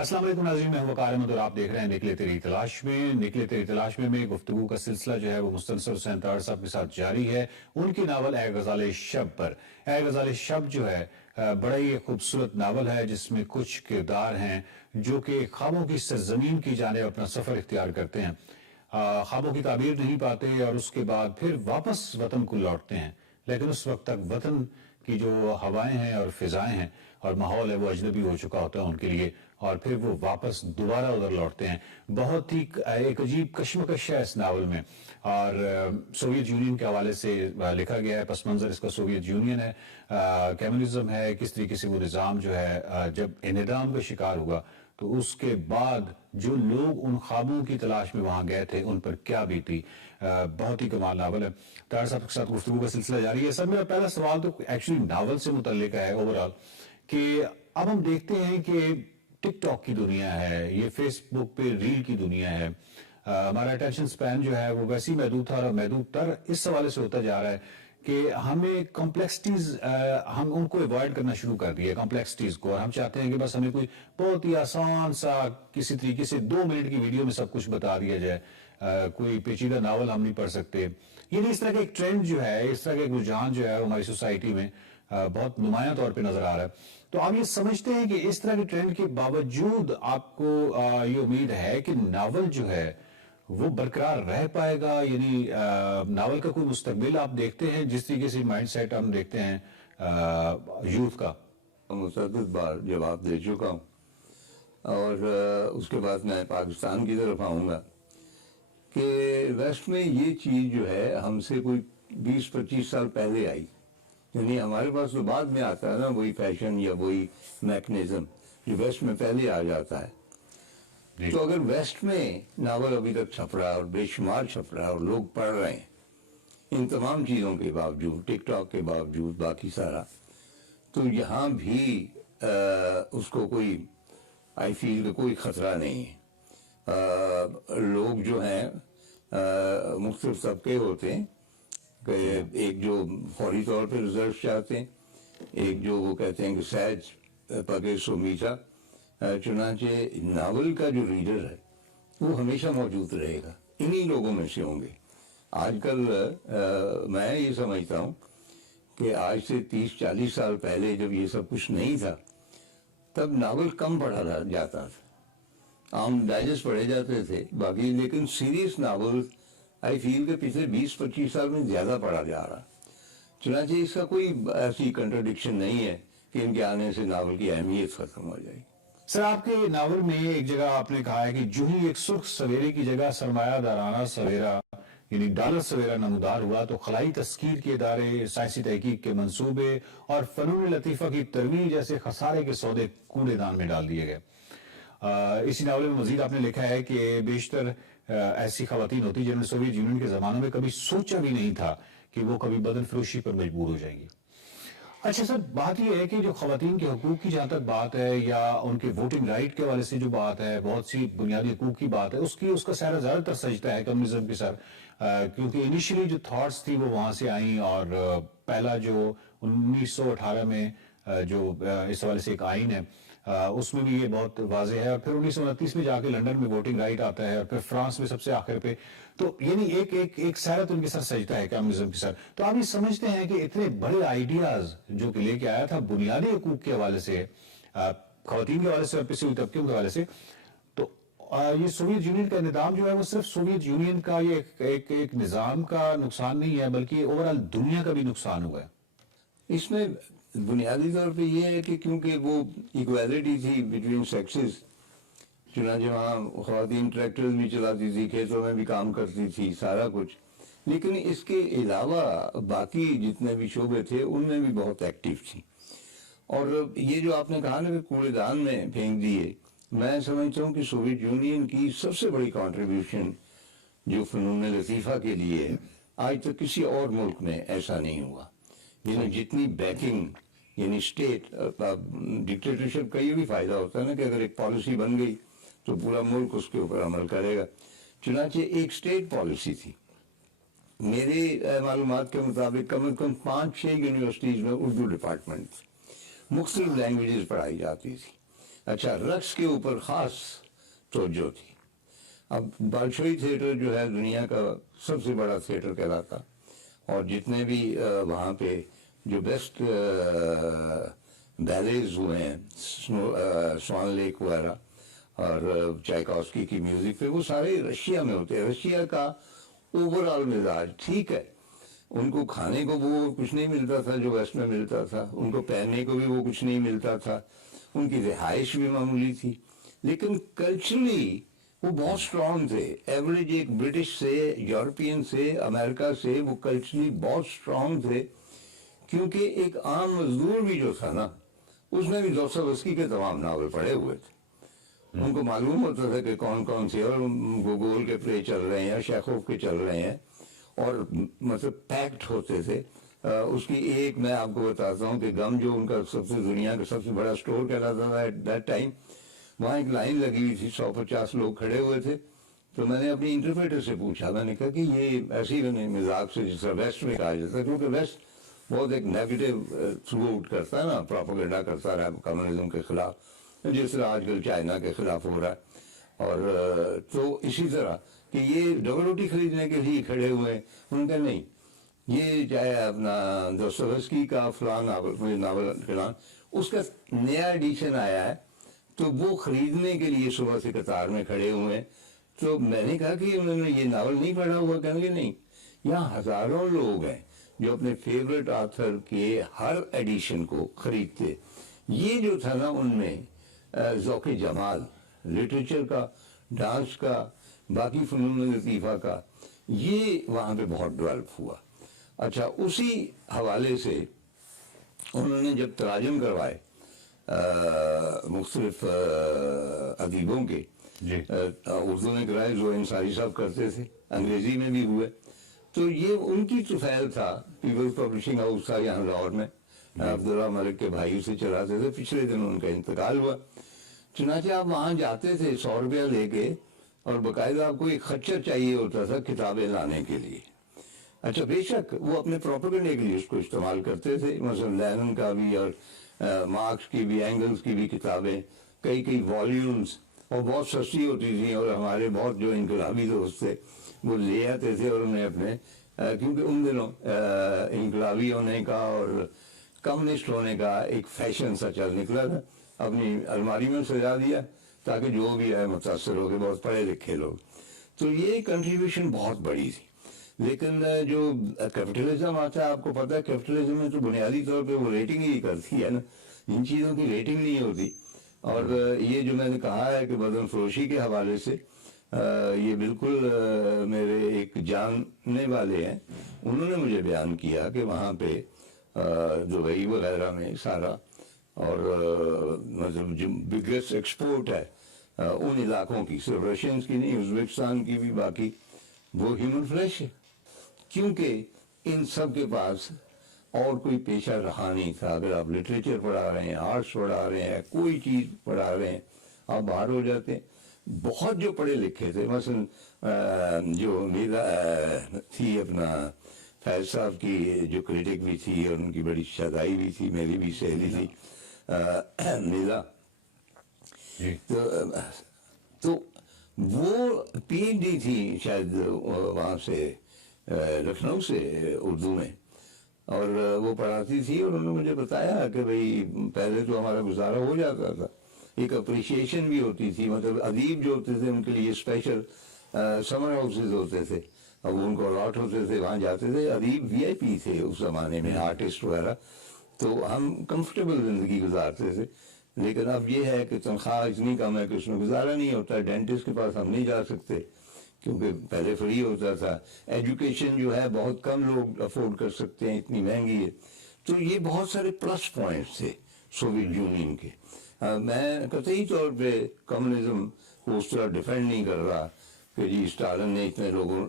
السلام علیکم ناظرین، میں ہوں وقار احمد اور آپ دیکھ رہے ہیں نکلے تیری تلاش میں۔ نکلے تیری تلاش میں گفتگو کا سلسلہ جو ہے وہ مستنصر حسین طاہر صاحب کے ساتھ جاری ہے، ان کی ناول اے غزال شب پر۔ اے غزال شب جو ہے بڑا ہی خوبصورت ناول ہے، جس میں کچھ کردار ہیں جو کہ خوابوں کی سرزمین کی جانب اپنا سفر اختیار کرتے ہیں، خوابوں کی تعبیر نہیں پاتے اور اس کے بعد پھر واپس وطن کو لوٹتے ہیں، لیکن اس وقت تک وطن کی جو ہوائیں ہیں اور فضائیں ہیں اور ماحول ہے وہ اجنبی ہو چکا ہوتا ہے ان کے لیے، اور پھر وہ واپس دوبارہ ادھر لوٹتے ہیں۔ بہت ہی ایک عجیب کشمکش ہے اس ناول میں، اور سوویت یونین کے حوالے سے لکھا گیا ہے۔ پس منظر اس کا سوویت یونین ہے، کمیونزم ہے، کس طریقے سے وہ نظام جو ہے جب انہدام کا شکار ہوا تو اس کے بعد جو لوگ ان خوابوں کی تلاش میں وہاں گئے تھے ان پر کیا بیتی۔ بہت ہی کمال ناول ہے۔ طاہر صاحب کے ساتھ گفتگو کا سلسلہ جاری ہے۔ سر، میرا پہلا سوال تو ایکچولی ناول سے متعلق ہے اوورآل، کہ اب ہم دیکھتے ہیں کہ ٹک ٹاک کی دنیا ہے، یہ فیس بک پہ ریل کی دنیا ہے، ہمارا اٹینشن سپین جو ہے وہ ویسے ہی محدود تھا اور محدود تر اس حوالے سے ہوتا جا رہا ہے کہ ہمیں کمپلیکسٹیز ہم ان کو ایوائڈ کرنا شروع کر دیا کمپلیکسٹیز کو، اور ہم چاہتے ہیں کہ بس ہمیں کوئی بہت ہی آسان سا کسی طریقے سے 2 منٹ کی ویڈیو میں سب کچھ بتا دیا جائے، کوئی پیچیدہ ناول ہم نہیں پڑھ سکتے۔ یعنی اس طرح کا ایک ٹرینڈ جو ہے، اس طرح کا ایک رجحان جو ہے ہماری سوسائٹی میں بہت نمایاں طور پہ نظر آ رہا ہے۔ تو آپ یہ سمجھتے ہیں کہ اس طرح کے ٹرینڈ کے باوجود آپ کو یہ امید ہے کہ ناول جو ہے وہ برقرار رہ پائے گا؟ یعنی ناول کا کوئی مستقبل آپ دیکھتے ہیں جس طریقے سے مائنڈ سیٹ ہم دیکھتے ہیں یوتھ کا؟ متعدد بار جواب دے چکا ہوں، اور اس کے بعد میں پاکستان کی طرف آؤں گا کہ ویسٹ میں یہ چیز جو ہے ہم سے کوئی 20-25 سال پہلے آئی، یعنی ہمارے پاس تو بعد میں آتا ہے نا وہی فیشن یا وہی میکنزم جو ویسٹ میں پہلے آ جاتا ہے۔ تو اگر ویسٹ میں ناول ابھی تک چھپ رہا ہے اور بے شمار چھپ رہا ہے اور لوگ پڑھ رہے ہیں ان تمام چیزوں کے باوجود، ٹک ٹاک کے باوجود، باقی سارا، تو یہاں بھی اس کو کوئی آئی فیل کہ کوئی خطرہ نہیں ہے۔ لوگ جو ہیں مختلف طبقے ہوتے ہیں، کہ ایک جو فوری طور پہ رزلٹ چاہتے ہیں، ایک جو وہ کہتے ہیں کہ سہج پگے سو میٹھا۔ چنانچہ ناول کا جو ریڈر ہے وہ ہمیشہ موجود رہے گا، انہی لوگوں میں سے ہوں گے۔ آج کل میں یہ سمجھتا ہوں کہ آج سے 30-40 سال پہلے جب یہ سب کچھ نہیں تھا تب ناول کم پڑھا جاتا تھا، عام ڈائجسٹ پڑھے جاتے تھے باقی، لیکن سیریس ناول آئی فیل کہ پچھلے 20-25 سال میں زیادہ پڑھا جا رہا۔ چنانچہ اس کا کوئی ایسی کنٹرڈکشن نہیں ہے کہ ان کے آنے سے ناول کی اہمیت ختم ہو جائے گی۔ سر، آپ کے ناول میں ایک جگہ آپ نے کہا ہے کہ جو ہی ایک سرخ سویرے کی جگہ سرمایہ دارانہ سویرا یعنی ڈالر سویرا نمودار ہوا تو خلائی تسخیر کے ادارے، سائنسی تحقیق کے منصوبے اور فنون لطیفہ کی ترویج جیسے خسارے کے سودے کوڑے دان میں ڈال دیے گئے۔ اسی ناول میں مزید آپ نے لکھا ہے کہ بیشتر ایسی خواتین ہوتی جنہوں نے سوویت یونین کے زمانوں میں کبھی سوچا بھی نہیں تھا کہ وہ کبھی بدن فروشی پر مجبور ہو جائیں گی۔ اچھا سر، بات یہ ہے کہ جو خواتین کے حقوق کی جہاں تک بات ہے یا ان کے ووٹنگ رائٹ کے حوالے سے جو بات ہے، بہت سی بنیادی حقوق کی بات ہے، اس کا سہرا زیادہ تر سجتا ہے کمیونزم کے سر، کیونکہ انیشلی جو تھاٹس تھی وہ وہاں سے آئیں، اور پہلا جو 1918 میں جو اس حوالے سے ایک آئین ہے اس میں بھی یہ بہت واضح ہے، اور پھر 1929 میں جا کے لنڈن میں ووٹنگ رائٹ آتا ہے، اور پھر فرانس میں سب سے آخر پہ، تو یعنی ایک سیرت ان کے سر سجتا ہے کمیونزم کے سر۔ تو آپ یہ سمجھتے ہیں کہ اتنے بڑے آئیڈیاز جو کہ لے کے آیا تھا بنیادی حقوق کے حوالے سے، خواتین کے حوالے سے اور پسے ہوئی طبقوں کے حوالے سے، تو یہ سوویت یونین کا نظام جو ہے وہ صرف سوویت یونین کا یہ ایک نظام کا نقصان نہیں ہے بلکہ اوورآل دنیا کا بھی نقصان ہوا ہے؟ اس میں بنیادی طور پہ یہ ہے کہ کیونکہ وہ ایکویلٹی تھی بٹوین سیکسز، چنانچہ وہاں خواتین ٹریکٹرز بھی چلاتی تھی، کھیتوں میں بھی کام کرتی تھی، سارا کچھ، لیکن اس کے علاوہ باقی جتنے بھی شعبے تھے ان میں بھی بہت ایکٹیو تھی۔ اور یہ جو آپ نے کہا نا کہ کوڑے دان میں پھینک دیے، میں سمجھتا ہوں کہ سوویت یونین کی سب سے بڑی کنٹریبیوشن جو فنون لطیفہ کے لیے ہے، آج تک کسی اور ملک میں ایسا نہیں ہوا۔ یعنی جتنی بیکنگ، یعنی اسٹیٹ ڈکٹیٹرشپ کا یہ بھی فائدہ ہوتا ہے نا کہ اگر ایک پالیسی بن گئی تو پورا ملک اس کے اوپر عمل کرے گا۔ چنانچہ ایک اسٹیٹ پالیسی تھی۔ میرے معلومات کے مطابق کم از کم 5-6 یونیورسٹیز میں اردو ڈپارٹمنٹ تھی، مختلف لینگویجز پڑھائی جاتی تھی۔ अच्छा, रक्स के ऊपर ख़ास तवज्जो थी। अब बालशोई थिएटर जो है दुनिया का सबसे बड़ा थिएटर कहलाता, और जितने भी वहाँ पे जो बेस्ट बैलेज हुए हैं, स्वान लेक वगैरह और चाइकोस्की की म्यूज़िक पे, वो सारे रशिया में होते हैं। रशिया का ओवरऑल मिजाज ठीक है, उनको खाने को वो कुछ नहीं मिलता था जो वेस्ट में मिलता था, उनको पहनने को भी वो कुछ नहीं मिलता था, उनकी रिहाइश भी मामूली थी, लेकिन कल्चरली वो बहुत स्ट्रांग थे। एवरेज एक ब्रिटिश से, यूरोपियन से, अमेरिका से वो कल्चरली बहुत स्ट्रांग थे, क्योंकि एक आम मजदूर भी जो था ना, उसने भी दोस्तोवस्की के तमाम नावल पढ़े हुए थे। उनको मालूम होता था कि कौन कौन से, और गोगोल के प्ले चल रहे हैं, शेखोव के चल रहे हैं, और मतलब पैक्ड होते थे। उसकी एक मैं आपको बताता हूँ कि गम जो उनका सबसे दुनिया का सबसे बड़ा स्टोर कहलाता था एट दैट टाइम, वहाँ एक लाइन लगी हुई थी, 150 लोग खड़े हुए थे। तो मैंने अपनी इंटरप्रेटर से पूछा, मैंने कहा कि ये ऐसे ही मैंने मजाक से, जिस तरह वेस्ट में कहा जाता है, क्योंकि वेस्ट बहुत एक नेगेटिव थ्रू आउट करता है ना, प्रोपेगेंडा करता रहा कम्युनिज्म के खिलाफ, जिस तरह आजकल चाइना के खिलाफ हो रहा है। और तो इसी तरह कि ये डबल रोटी खरीदने के लिए खड़े हुए हैं, उनका नहीं, ये चाहे अपना दोस्तोवस्की का फलां नावल फिलान, उसका नया एडिशन आया है, तो वो खरीदने के लिए सुबह से कतार में खड़े हुए हैं। तो मैंने कहा कि उन्होंने ये नावल नहीं पढ़ा हुआ, कहेंगे नहीं, यहाँ हजारों लोग हैं जो अपने फेवरेट ऑथर के हर एडिशन को खरीदते। ये जो था ना उनमें ज़ौक़े जमाल, लिटरेचर का, डांस का, बाकी फ़नून लतीफ़ा का, ये वहाँ पे बहुत डेवलप हुआ। अच्छा, उसी हवाले से उन्होंने जब तराजम करवाए मुख्तलिफ अदीबों के, उर्दू में कराए, जो इंसारी साहब करते थे, अंग्रेज़ी में भी हुए, तो ये उनकी तुफैल था। पीपल्स पब्लिशिंग हाउस था यहाँ लाहौर में, अब्दुल्ला मलिक के भाई से चलाते थे, पिछले दिन उनका इंतकाल हुआ। चुनाचे आप वहाँ जाते थे 100 रुपया लेके, और बाकायदा आपको एक खच्चर चाहिए होता था किताबें लाने के लिए। अच्छा, बेशक वो अपने प्रोपेगेंडे के लिए उसको इस्तेमाल करते थे, मसलन लेनिन का भी और मार्क्स की भी, एंगल्स की भी किताबें, कई कई वॉल्यूम्स, और बहुत सस्ती होती थी। और हमारे बहुत जो इनकलाबी दोस्त थे वो ले आते थे, और उन्हें अपने क्योंकि उन दिनों इनकलाबी होने का और कम्युनिस्ट होने का एक फैशन सा चल निकला था, अपनी अलमारी में सजा दिया ताकि जो भी है मुतासर हो गए, बहुत पढ़े लिखे लोग। तो ये कंट्रीब्यूशन बहुत बड़ी थी। लेकिन जो कैपिटलिज्म आता है, आपको पता है कैपिटलिज्म में तो बुनियादी तौर पे वो रेटिंग ही करती है ना, इन चीज़ों की रेटिंग नहीं होती। और ये जो मैंने कहा है कि बदन फरोशी के हवाले से, ये बिल्कुल मेरे एक जानने वाले हैं, उन्होंने मुझे बयान किया कि वहाँ पे दुबई वगैरह में सारा, और मतलब जो बिगेस्ट एक्सपोर्ट है उन इलाकों की, सिर्फ रशियंस की नहीं, उज़्बेकिस्तान की भी, बाकी वो ह्यूमन फ्लैश है, क्योंकि इन सब के पास और कोई पेशा रहा नहीं था। अगर आप लिटरेचर पढ़ा रहे हैं, आर्ट्स पढ़ा रहे हैं, कोई चीज़ पढ़ा रहे हैं, आप बाहर हो जाते हैं। बहुत जो पढ़े लिखे थे, मसलन जो मेरा थी अपना फैज साहब की जो क्रिटिक भी थी, और उनकी बड़ी शदाई भी थी, मेरी भी सहेली थी मीरा, तो वो पीएचडी थी शायद वहाँ से लखनऊ से उर्दू में, और वो पढ़ाती थी। और उन्होंने मुझे बताया कि भाई पहले तो हमारा गुजारा हो जाता था, एक अप्रिशिएशन भी होती थी, मतलब अदीब जो होते थे उनके लिए स्पेशल समर हाउसेज होते थे, अब उनको अलॉट होते थे, वहाँ जाते थे। अदीब वीआईपी थे उस ज़माने में, आर्टिस्ट वगैरह, तो हम कंफर्टेबल ज़िंदगी गुजारते थे। लेकिन अब ये है कि तनख्वाह इतनी कम है कि उसमें गुजारा नहीं होता। डेंटिस्ट के पास हम नहीं जा सकते क्योंकि पहले फ्री होता था। एजुकेशन जो है बहुत कम लोग अफोर्ड कर सकते हैं, इतनी महंगी है। तो ये बहुत सारे प्लस पॉइंट्स थे सोवियत यूनियन के। मैं कतई तौर पे कम्युनिज्म को उस तरह डिफेंड नहीं कर रहा कि जी स्टालिन ने इतने लोगों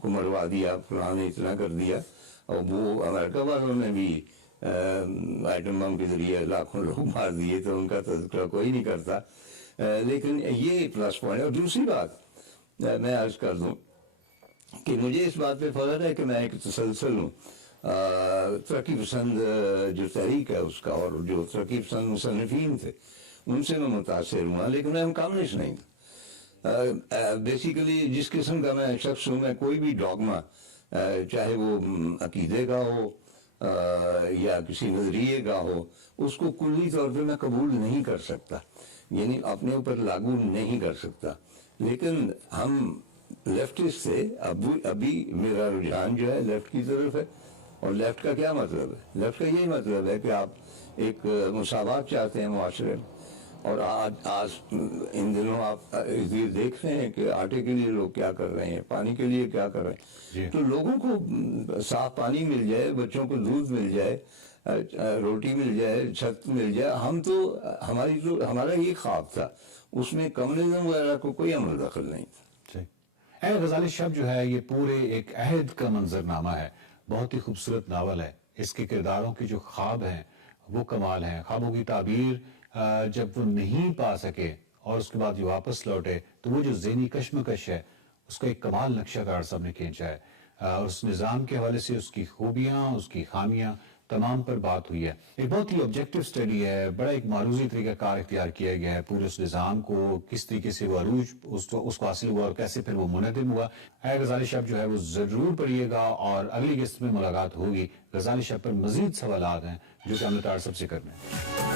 को मरवा दिया, फलां ने इतना कर दिया, और वो अमेरिका वालों ने भी आइटम बम के जरिए लाखों लोग मार दिए, तो उनका तज़किरा कोई नहीं करता। लेकिन ये प्लस पॉइंट है। और दूसरी बात मैं अर्ज कर दूं कि मुझे इस बात पे फख्र है कि मैं एक तसलसल हूँ तरक्की पसंद जो तहरीक है उसका, और जो तरक्की पसंद मुसन्निफीन थे उनसे मैं मुतासिर हुआ, लेकिन मैं कम्युनिस्ट नहीं था। बेसिकली जिस किस्म का मैं शख्स हूँ, मैं कोई भी डॉगमा, चाहे वो अकीदे का हो या किसी नजरिए का हो, उसको कुल्ली तौर पे मैं कबूल नहीं कर सकता, यानी अपने ऊपर लागू नहीं कर सकता। लेकिन हम लेफ्टिस्ट थे, अभी मेरा रुझान जो है लेफ्ट की तरफ है। और लेफ्ट का क्या मतलब है? लेफ्ट का यही मतलब है कि आप एक मुसावात चाहते हैं माशरे में। और आज इन दिनों आप ये देख रहे हैं कि आटे के लिए लोग क्या कर रहे हैं, पानी के लिए क्या कर रहे हैं। तो लोगों को साफ पानी मिल जाए, बच्चों को दूध मिल जाए, रोटी मिल जाए, छत मिल जाए, हम तो हमारा ये ख्वाब था, उसमें कम्युनिज्म वगैरह को कोई अमल दखल नहीं था। गजाली शब जो है ये पूरे एक अहद का मंजरनामा है, बहुत ही खूबसूरत नावल है। इसके किरदारों के जो ख्वाब हैं वो कमाल हैं। ख्वाबों की ताबीर जब वो नहीं पा सके और उसके बाद जो वापस लौटे, तो वो जो ज़हनी कश्मकश है उसका एक कमाल नक्शा साहब ने खींचा है। और उस निज़ाम के हवाले से उसकी खूबियाँ, उसकी खामियाँ तमाम पर बात हुई है। एक बहुत ही ऑब्जेक्टिव स्टडी है, बड़ा एक मारूजी तरीका कार इख्तियार किया गया है पूरे उस निज़ाम को, किस तरीके से वो अरूज उसको हासिल हुआ और कैसे फिर वो मुनदिम हुआ। गजाली शब जो है वो ज़रूर पढ़िएगा। और अगली किस्त में मुलाकात होगी। गजाली शब पर मजीद सवालात हैं जो कि हमने तार सबसे करने हैं।